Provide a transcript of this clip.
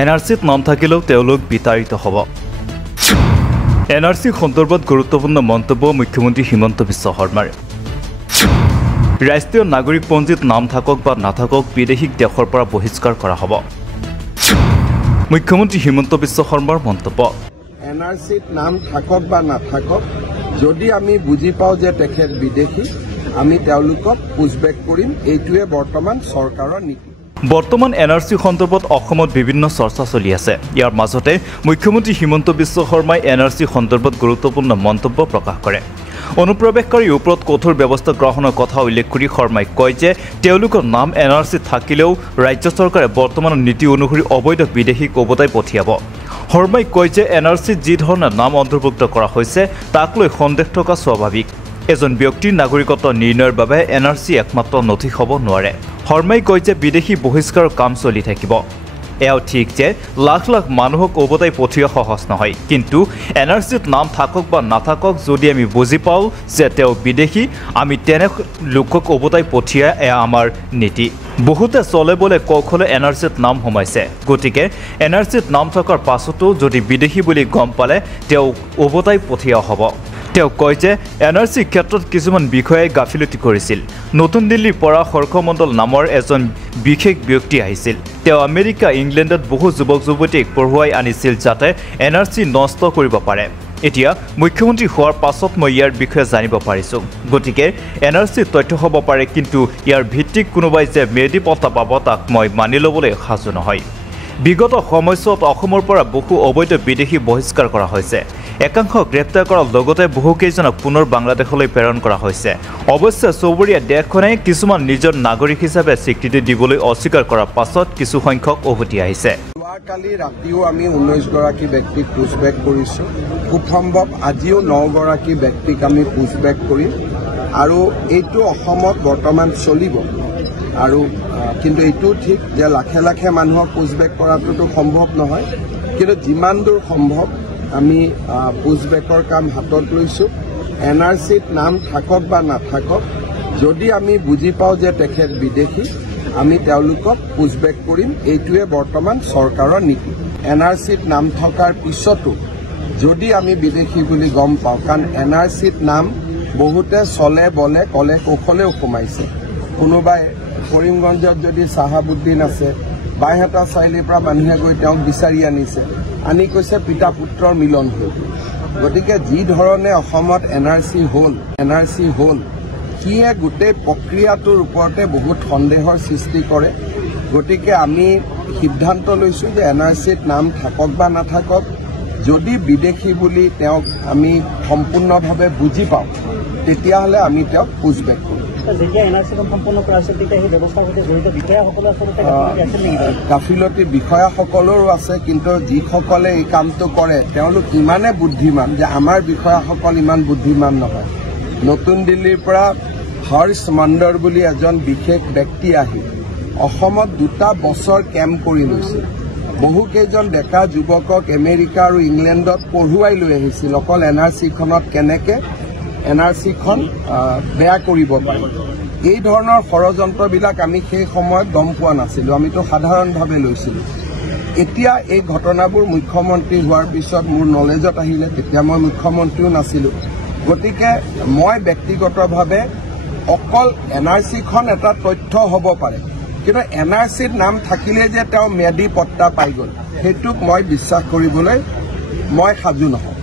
এনআৰচিত নাম থাকিলেও তেওঁলোক বিতাড়িত হ'ব। এনআৰচি সন্দৰ্ভত গুৰুত্বপূৰ্ণ মন্তব্য মুখ্যমন্ত্ৰী হিমন্ত বিশ্ব শৰ্মাৰ। ৰাষ্ট্ৰীয় নাগৰিকপঞ্জীত নাম থাকক বা নাথাকক বিদেশীক দেশৰ পৰা বহিষ্কাৰ কৰা হ'ব। মুখ্যমন্ত্ৰী হিমন্ত বিশ্ব শৰ্মাৰ মন্তব্য। এনআৰচিত নাম থাকক বা নাথাকক, যদি আমি বুজি পাওঁ যে তেখেত বিদেশী, আমি তেওঁলোকক পুছবেক কৰিম। এইটোৱে বৰ্তমান চৰকাৰৰ নীতি। বৰ্তমান এনআৰচি সন্দৰ্ভত অসমত বিভিন্ন চৰ্চা চলি আছে। ইয়াৰ মাজতে মুখ্যমন্ত্ৰী হিমন্ত বিশ্ব শৰ্মাই এনআৰচি সন্দৰ্ভত গুৰুত্বপূৰ্ণ মন্তব্য প্ৰকাশ কৰে। অনুপ্ৰৱেশকাৰীৰ ওপৰত কঠোৰ ব্যৱস্থা গ্ৰহণৰ কথা উল্লেখ কৰি শৰ্মাই কয় যে তেওঁলোকৰ নাম এনআৰচি থাকিলেও ৰাজ্য চৰকাৰে বৰ্তমানৰ নীতি অনুসৰি অবৈধ বিদেশীক উভতাই পঠিয়াব। শৰ্মাই কয় যে এনআৰচিত যি ধৰণৰ নাম অন্তৰ্ভুক্ত কৰা হৈছে তাক লৈ সন্দেহ থকা স্বাভাৱিক। এজন ব্যক্তিৰ নাগৰিকত্ব নিৰ্ণয়ৰ বাবে এনআৰচি একমাত্ৰ নথি হ'ব নোৱাৰে। শৰ্মাই কয় যে বিদেশী বহিষ্কাৰৰ কাম চলি থাকিব। এয়াও ঠিক যে লাখ লাখ মানুহক উভতাই পঠিওৱা সহজ নহয়, কিন্তু এনআৰচিত নাম থাকক বা নাথাকক, যদি আমি বুজি পাওঁ যে তেওঁ বিদেশী, আমি তেনে লোকক উভতাই পঠিওৱা এয়া আমাৰ নীতি। বহুতে চলে বলে কৌশলে এনআৰচিত নাম সোমাইছে, গতিকে এনআৰচিত নাম থকাৰ পাছতো যদি বিদেশী বুলি গম পালে তেওঁক উভতাই পঠিওৱা হ'ব। তেওঁ কয় যে এনআৰচিৰ ক্ষেত্ৰত কিছুমান বিষয়াই গাফিলতি কৰিছিল। নতুন দিল্লীৰ পৰা হৰ্ষমণ্ডল নামৰ এজন বিশেষ ব্যক্তি আহিছিল। তেওঁ আমেৰিকা, ইংলেণ্ডত বহু যুৱক যুৱতীক পঢ়ুৱাই আনিছিল যাতে এনআৰচি নষ্ট কৰিব পাৰে। এতিয়া মুখ্যমন্ত্ৰী হোৱাৰ পাছত মই ইয়াৰ বিষয়ে জানিব পাৰিছোঁ। গতিকে এনআৰচিৰ তথ্য হ'ব পাৰে, কিন্তু ইয়াৰ ভিত্তিক কোনোবাই যে মেডি পত্তা পাব তাক মই মানি ল'বলৈ সাজু নহয়। বিগত সময়ছোৱাত অসমৰ পৰা বহু অবৈধ বিদেশী বহিষ্কাৰ কৰা হৈছে। একাংশ গ্ৰেপ্তাৰ কৰাৰ লগতে বহুকেইজনক পুনৰ বাংলাদেশলৈ প্ৰেৰণ কৰা হৈছে। অৱশ্যে চুবুৰীয়া দেশখনে কিছুমান নিজৰ নাগৰিক হিচাপে স্বীকৃতি দিবলৈ অস্বীকাৰ কৰাৰ পাছত কিছু সংখ্যক উভতি আহিছে। যোৱাকালি ৰাতিও আমি 19 গৰাকী ব্যক্তিক পুছবেক কৰিছোঁ। খুব সম্ভৱ আজিও 9 গৰাকী ব্যক্তিক আমি পুছবেক কৰিম, আৰু এইটো অসমত বৰ্তমান চলিব। আৰু কিন্তু এইটোও ঠিক যে লাখে লাখে মানুহক পুছবেক কৰাটোতো সম্ভৱ নহয়, কিন্তু যিমান দূৰ সম্ভৱ আমি পুছবেকৰ কাম হাতত লৈছোঁ। এনআৰচিত নাম থাকক বা নাথাকক, যদি আমি বুজি পাওঁ যে তেখেত বিদেশী, আমি তেওঁলোকক পুছবেক কৰিম। এইটোৱে বৰ্তমান চৰকাৰৰ নীতি। এনআৰচিত নাম থকাৰ পিছতো যদি আমি বিদেশী বুলি গম পাওঁ, কাৰণ এনআৰচিত নাম বহুতে চলে বলে কলে কৌশলেও সোমাইছে। কোনোবাই কৰিমগঞ্জত যদি চাহাবুদ্দিন আছে, বাইহাটা চাৰিআলিৰ পৰা মানুহে গৈ তেওঁক বিচাৰি আনিছে, আনি কৈছে পিতা পুত্ৰৰ মিলন হ'ল। গতিকে যি ধৰণে অসমত এনআৰচি হ'ল, সিয়ে গোটেই প্ৰক্ৰিয়াটোৰ ওপৰতে বহুত সন্দেহৰ সৃষ্টি কৰে। গতিকে আমি সিদ্ধান্ত লৈছোঁ যে এনআৰচিত নাম থাকক বা নাথাকক, যদি বিদেশী বুলি তেওঁক আমি সম্পূৰ্ণভাৱে বুজি পাওঁ, তেতিয়াহ'লে আমি তেওঁক পুছবেক কৰিম। গাফিলতি বিষয়াসকলৰো আছে, কিন্তু যিসকলে এই কামটো কৰে তেওঁলোক ইমানে বুদ্ধিমান যে আমাৰ বিষয়াসকল ইমান বুদ্ধিমান নহয়। নতুন দিল্লীৰ পৰা হৰ্ষ মণ্ডল বুলি এজন বিশেষ ব্যক্তি আহি অসমত 2টা বছৰ কেম্প কৰি লৈছে। বহুকেইজন ডেকা যুৱকক আমেৰিকা আৰু ইংলেণ্ডত পঢ়ুৱাই লৈ আহিছিল, অকল এনআৰচিখনত কেনেকৈ এনআৰচিখন বেয়া কৰিব পাৰি। এই ধৰণৰ ষড়যন্ত্ৰবিলাক আমি সেই সময়ত গম পোৱা নাছিলোঁ, আমিতো সাধাৰণভাৱে লৈছিলোঁ। এতিয়া এই ঘটনাবোৰ মুখ্যমন্ত্ৰী হোৱাৰ পিছত মোৰ নলেজত আহিলে, তেতিয়া মই মুখ্যমন্ত্ৰীও নাছিলোঁ। গতিকে মই ব্যক্তিগতভাৱে অকল এনআৰচিখন এটা তথ্য হ'ব পাৰে, কিন্তু এনআৰচিত নাম থাকিলে যে তেওঁ মেডি পট্টা পাই গ'ল, সেইটোক মই বিশ্বাস কৰিবলৈ মই সাজু নহওঁ।